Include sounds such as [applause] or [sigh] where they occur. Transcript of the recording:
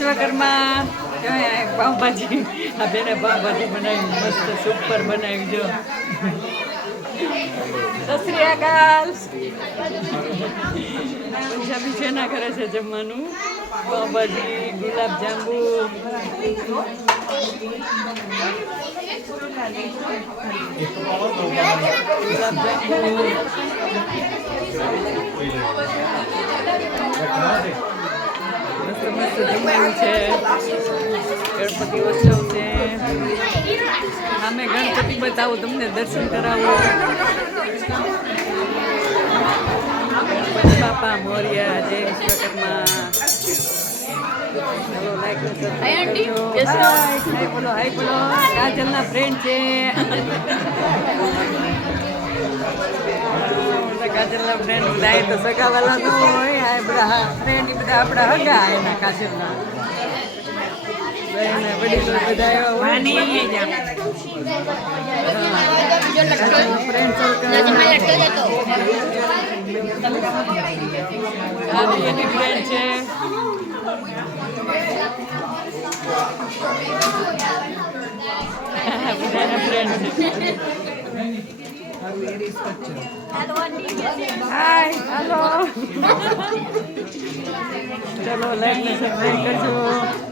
વિશ્વકર્મા કહેવાય આ પાવભાજી આ બેને પાવભાજી બનાવી મસ્ત સુપર બનાવી જો સત શ્રી અકાલ પંજાબી છે ના કરે છે જમવાનું પાવભાજી ગુલાબ જાંબુ મસ્ત જમવાનું છે ગણપતિ ઉત્સવ છે. સામે ગણપતિ બતાવું તમને દર્શન કરાવો. બાપા મોર્યા જય વિશ્વકર્મા બોલો હાય બોલો. કાજલના ફ્રેન્ડ છે. [laughs] કાજલના ફ્રેન્ડ બધા તો સગાવાલા ન હોય આ બધા ફ્રેન્ડ બધા આપણા હગા એના કાજલના બહેન વડીલો બધા એવા હોય. ફ્રેન્ડ સર્કલ એની ફ્રેન્ડ છે બધાના ફ્રેન્ડ છે હાલો ચલો લાઈક ને સબસ્ક્રાઈબ કરજો